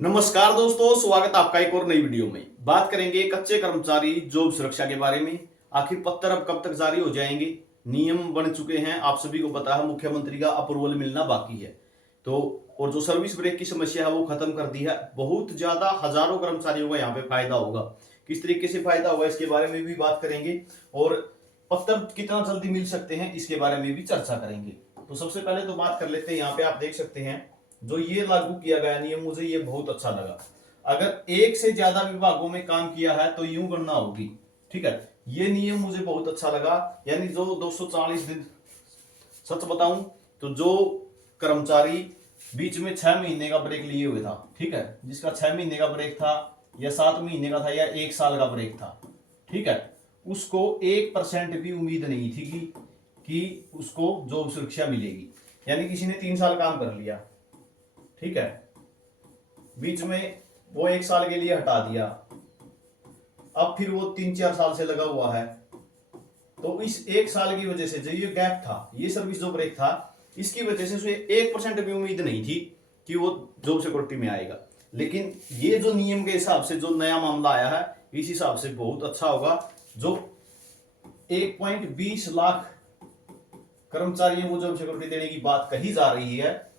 नमस्कार दोस्तों, स्वागत आपका एक और नई वीडियो में। बात करेंगे कच्चे कर्मचारी जॉब सुरक्षा के बारे में। आखिर पत्र अब कब तक जारी हो जाएंगे? नियम बन चुके हैं, आप सभी को पता है। मुख्यमंत्री का अप्रूवल मिलना बाकी है। तो और जो सर्विस ब्रेक की समस्या है वो खत्म कर दी है। बहुत ज्यादा हजारों कर्मचारियों का यहाँ पे फायदा होगा। किस तरीके से फायदा होगा इसके बारे में भी बात करेंगे और पत्र कितना जल्दी मिल सकते हैं इसके बारे में भी चर्चा करेंगे। तो सबसे पहले तो बात कर लेते हैं। यहाँ पे आप देख सकते हैं जो ये लागू किया गया नियम, मुझे ये बहुत अच्छा लगा। अगर एक से ज्यादा विभागों में काम किया है तो यूं गणना होगी। ठीक है, ये नियम मुझे बहुत अच्छा लगा। यानी जो 240 दिन, सच बताऊं तो जो कर्मचारी बीच में 6 महीने का ब्रेक लिए हुए था, ठीक है, जिसका 6 महीने का ब्रेक था या 7 महीने का था या 1 साल का ब्रेक था, ठीक है, उसको 1% भी उम्मीद नहीं थी कि उसको जॉब सुरक्षा मिलेगी। यानी किसी ने 3 साल काम कर लिया, ठीक है, बीच में वो 1 साल के लिए हटा दिया, अब फिर वो 3-4 साल से लगा हुआ है। तो इस 1 साल की वजह से जो ये गैप था, ये सर्विस जो ब्रेक था, इसकी वजह से उसे 1% भी उम्मीद नहीं थी कि वो जॉब सिक्योरिटी में आएगा। लेकिन ये जो नियम के हिसाब से जो नया मामला आया है, इस हिसाब से बहुत अच्छा होगा। जो 1.20 लाख कर्मचारियों को जॉब सिक्योरिटी देने की बात कही जा रही है,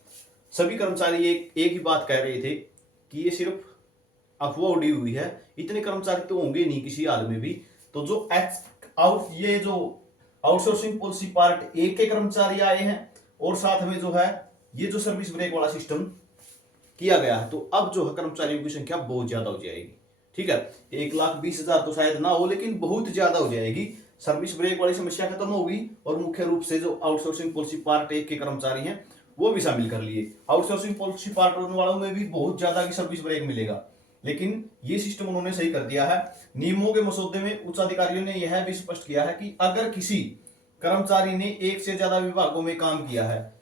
सभी कर्मचारी एक ही बात कह रहे थे कि ये सिर्फ अफवाह उड़ी हुई है, इतने कर्मचारी तो होंगे नहीं किसी हाल में भी। तो जो ये जो आउटसोर्सिंग पॉलिसी पार्ट एक के कर्मचारी आए हैं और साथ में जो है ये जो सर्विस ब्रेक वाला सिस्टम किया गया है, तो अब जो है कर्मचारियों की संख्या बहुत ज्यादा हो जाएगी। ठीक है, 1,20,000 तो शायद ना हो, लेकिन बहुत ज्यादा हो जाएगी। सर्विस ब्रेक वाली समस्या खत्म होगी और मुख्य रूप से जो आउटसोर्सिंग पॉलिसी पार्ट एक के कर्मचारी हैं वो भी शामिल कर लिए। आउटसोर्सिंग पॉलिसी पार्ट वालों में भी बहुत ज्यादा की सर्विस ब्रेक मिलेगा, लेकिन ये सिस्टम उन्होंने सही कर दिया है। नियमों के मसौदे में उच्च अधिकारियों ने यह भी स्पष्ट किया है कि अगर किसी कर्मचारी ने एक से ज्यादा विभागों में काम किया है,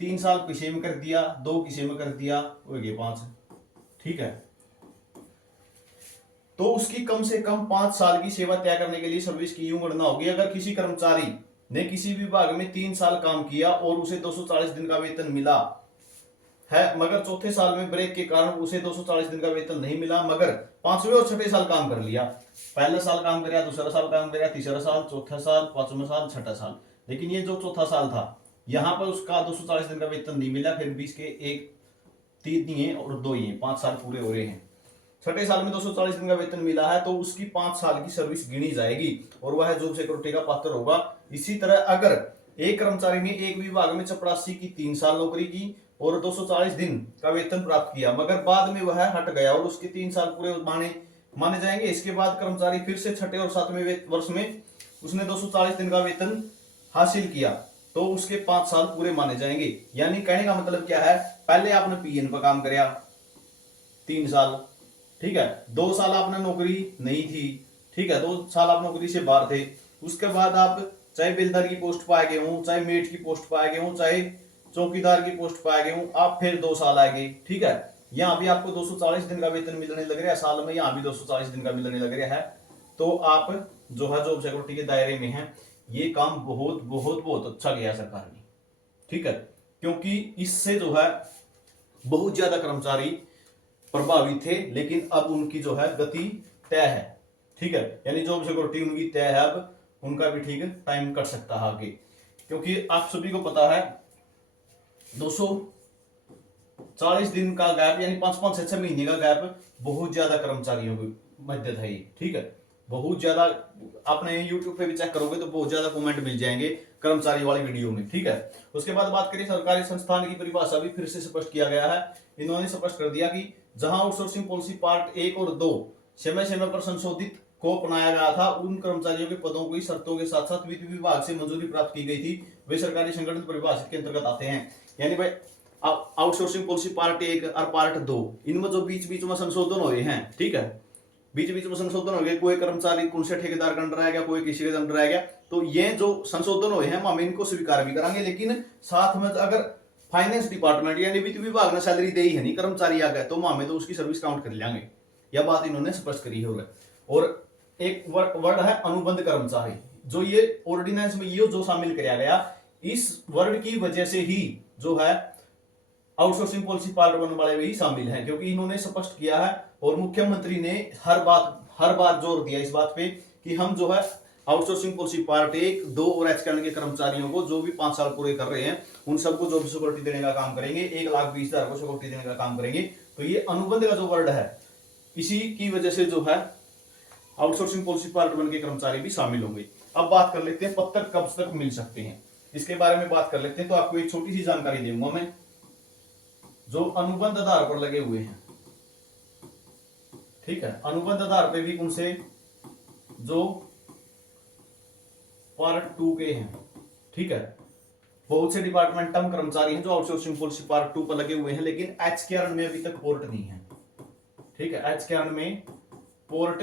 3 साल किसी में कर दिया, 2 किसी में कर दिया, हो गए 5, ठीक है, तो उसकी कम से कम 5 साल की सेवा त्याग करने के लिए सर्विस की यूं गणना होगी। अगर किसी कर्मचारी ने किसी विभाग में 3 साल काम किया और उसे 240 दिन का वेतन मिला है, मगर चौथे साल में ब्रेक के कारण उसे 240 दिन का वेतन नहीं मिला, मगर 5वें और 6ठे साल काम कर लिया, पहला साल काम कर, दूसरा साल काम कर, तीसरा साल, चौथा साल, 5वां साल, 6ठा साल, लेकिन ये जो चौथा साल था यहां पर उसका 240 दिन का वेतन नहीं मिला, फिर बीच के 3 ही है और 2 ही है, 5 साल पूरे हो रहे हैं। 6ठे साल में 240 दिन का वेतन मिला है तो उसकी 5 साल की सर्विस गिनी जाएगी और वह जॉब सिक्योरिटी का पात्र होगा। इसी तरह अगर एक कर्मचारी ने एक विभाग में चपरासी की 3 साल नौकरी की और 240 दिन का वेतन प्राप्त किया, मगर बाद में वह हट गया और उसके 3 साल पूरे माने जाएंगे। इसके बाद कर्मचारी फिर से 6ठे और 7वें वर्ष में उसने 240 दिन का वेतन हासिल किया तो उसके 5 साल पूरे माने जाएंगे। यानी कहने का मतलब क्या है, पहले आपने पीएन पर काम कराया 3 साल, ठीक है, 2 साल आपने नौकरी नहीं थी, ठीक है, 2 साल आप नौकरी से बाहर थे, उसके बाद आप चाहे बेलदार की पोस्ट पाए गए हों, चाहे मेट की पोस्ट पाए गए हों, चाहे चौकीदार की पोस्ट पाए गए हों, आप फिर 2 साल आ गए, ठीक है, यहाँ भी आपको 240 दिन का वेतन मिलने लग रहा है साल में, यहाँ भी 240 दिन का मिलने लग रहा है, तो आप जो है जॉब सिक्योरिटी के दायरे में हैं। ये काम बहुत बहुत बहुत अच्छा किया सरकार ने, ठीक है, क्योंकि इससे जो है बहुत ज्यादा कर्मचारी प्रभावित थे, लेकिन अब उनकी जो है गति तय है, ठीक है, यानी जॉब सिक्योरिटी उनकी तय है, अब उनका भी ठीक टाइम कट सकता है आगे। क्योंकि आप सभी को पता है 240 दिन का गैप, यानी 5-5 से 6 महीने का गैप बहुत ज्यादा कर्मचारियों के मध्य था ये, ठीक है, बहुत ज्यादा। आपने यूट्यूब पे भी चेक करोगे तो बहुत ज्यादा कमेंट मिल जाएंगे कर्मचारी वाली वीडियो में, ठीक है। उसके बाद बात करें सरकारी संस्थान की परिभाषा भी फिर से स्पष्ट किया गया है। इन्होंने स्पष्ट कर दिया कि जहां आउटसोर्सिंग पॉलिसी पार्ट 1 और 2 समय समय पर संशोधित को अपनाया गया था, उन कर्मचारियों के पदों की शर्तों के साथ साथ वित्त विभाग से मंजूरी प्राप्त की गई थी, वे सरकारी संगठन परिभाषित के अंतर्गत आते हैं। यानी भाई आउटसोर्सिंग पॉलिसी पार्ट 1 और पार्ट 2, इनमें जो बीच बीच में संशोधन हुए हैं, ठीक है, बीच बीच में संशोधन हो गए, कोई कर्मचारी कौन से ठेकेदार के अंडर आ गया, कोई किसी के अंडर आ गया, तो ये जो संशोधन हुए हैं हम इनको स्वीकार भी करेंगे, लेकिन साथ में अगर फाइनेंस डिपार्टमेंट यानी वित्त विभाग ने सैलरी दे ही है नहीं, कर्मचारी आ गए, तो मामे तो उसकी सर्विस काउंट कर लेंगे। यह बात इन्होंने स्पष्ट करी है। और एक वर्ड है अनुबंध कर्मचारी, जो ये ऑर्डिनेंस में ये जो शामिल किया गया, इस वर्ड की वजह से ही जो है आउटसोर्सिंग पॉलिसी पार्ट 1 वाले भी शामिल हैं, क्योंकि इन्होंने स्पष्ट किया है और मुख्यमंत्री ने हर बार जोर दिया इस बात पे कि हम जो है आउटसोर्सिंग पॉलिसी पार्ट 1, 2 और एचकेआरएन के कर्मचारियों को जो भी 5 साल पूरे कर रहे हैं उन सबको जॉब सिक्योरिटी देने का काम करेंगे, 1,20,000 को सिक्योरिटी देने का काम करेंगे। तो ये अनुबंध का जो वर्ड है, इसी की वजह से जो है आउटसोर्सिंग पॉलिसी पार्ट 1 के कर्मचारी भी शामिल होंगे। अब बात कर लेते हैं पत्र कब तक मिल सकते हैं, इसके बारे में बात कर लेते हैं। तो आपको एक छोटी सी जानकारी दूंगा मैं, जो अनुबंध आधार पर लगे हुए हैं, ठीक है, अनुबंध आधार पे भी उनसे जो पार्ट 2 के हैं, ठीक है, बहुत से डिपार्टमेंटल कर्मचारी हैं जो आउटसोर्सिंग पॉलिसी पार्ट 2 पर लगे हुए हैं, लेकिन एचकेआरएन में अभी तक पोर्ट नहीं है, ठीक है, एचकेआरएन में पोर्ट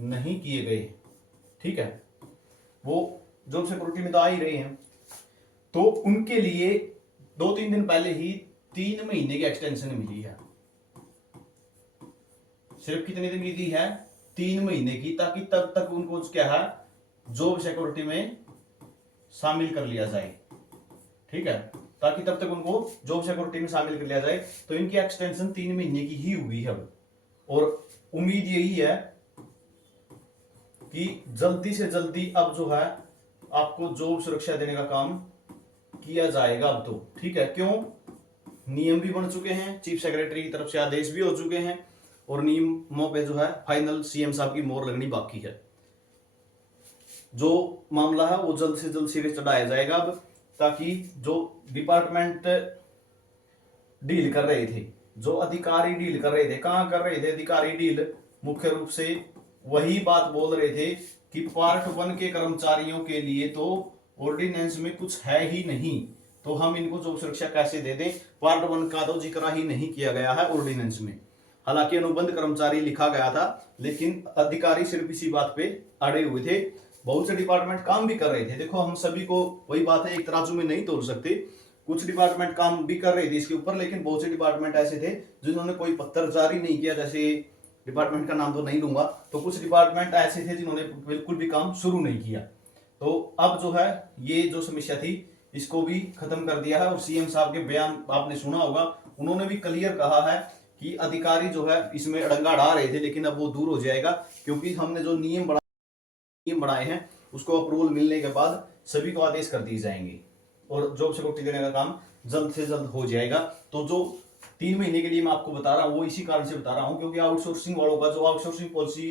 नहीं किए गए, ठीक है, वो जॉब सिक्योरिटी में तो आ ही रहे हैं। तो उनके लिए 2-3 दिन पहले ही 3 महीने की एक्सटेंशन मिली है। सिर्फ कितने दिन की दी है? 3 महीने की, ताकि तब तक उनको क्या है, जॉब सिक्योरिटी में शामिल कर लिया जाए, ठीक है, ताकि तब तक उनको जॉब सिक्योरिटी में शामिल कर लिया जाए। तो इनकी एक्सटेंशन 3 महीने की ही हुई है अब, और उम्मीद यही है कि जल्दी से जल्दी अब जो है आपको जॉब सुरक्षा देने का काम किया जाएगा अब तो, ठीक है। क्यों? नियम भी बन चुके हैं, चीफ सेक्रेटरी की तरफ से आदेश भी हो चुके हैं, और नियमों पे जो है फाइनल सीएम साहब की मोहर लगनी बाकी है। जो मामला है वो जल्द से जल्द सिरे चढ़ाया जाएगा अब, ताकि जो डिपार्टमेंट डील कर रहे थे, जो अधिकारी डील कर रहे थे, कहां कर रहे थे अधिकारी डील? मुख्य रूप से वही बात बोल रहे थे कि पार्ट 1 के कर्मचारियों के लिए तो ऑर्डिनेंस में कुछ है ही नहीं, तो हम इनको जॉब सुरक्षा कैसे दे दें? पार्ट 1 का तो जिक्र ही नहीं किया गया है ऑर्डिनेंस में। हालांकि अनुबंध कर्मचारी लिखा गया था, लेकिन अधिकारी सिर्फ इसी बात पे अड़े हुए थे। बहुत से डिपार्टमेंट काम भी कर रहे थे। देखो, हम सभी को वही बात है, एक तराजू में नहीं तोल सकते। कुछ डिपार्टमेंट काम भी कर रहे थे इसके ऊपर, लेकिन बहुत से डिपार्टमेंट ऐसे थे जिन्होंने कोई पत्र जारी नहीं किया, जैसे डिपार्टमेंट का नाम तो नहीं लूंगा। तो कुछ डिपार्टमेंट ऐसे थे जिन्होंने बिल्कुल भी काम शुरू नहीं किया। तो अब जो है ये जो समस्या थी इसको भी खत्म कर दिया है, और सीएम साहब के बयान आपने सुना होगा, उन्होंने भी क्लियर कहा है कि अधिकारी जो है इसमें अड़ंगा अड़ा रहे थे, लेकिन अब वो दूर हो जाएगा, क्योंकि हमने जो नियम बनाए हैं उसको अप्रूवल मिलने के बाद सभी को आदेश कर दिए जाएंगे, और जॉब सिक्योरिटी देने का काम जल्द से जल्द हो जाएगा। तो जो 3 महीने के लिए मैं आपको बता रहा हूँ वो इसी कारण से बता रहा हूँ, क्योंकि आउटसोर्सिंग वालों का जो आउटसोर्सिंग पॉलिसी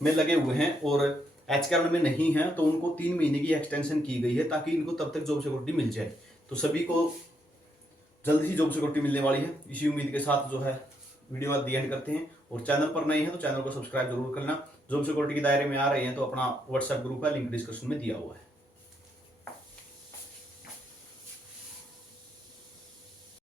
में लगे हुए हैं और एचकेआरएन में नहीं है, तो उनको 3 महीने की एक्सटेंशन की गई है, ताकि इनको तब तक जॉब सिक्योरिटी मिल जाए। तो सभी को जल्द ही जॉब सिक्योरिटी मिलने वाली है। इसी उम्मीद के साथ जो है वीडियो दी एंड करते हैं, और चैनल पर नए हैं तो चैनल को सब्सक्राइब जरूर करना। जॉब सिक्योरिटी के दायरे में आ रहे हैं तो अपना व्हाट्सएप ग्रुप है, लिंक डिस्क्रिप्शन में दिया हुआ है।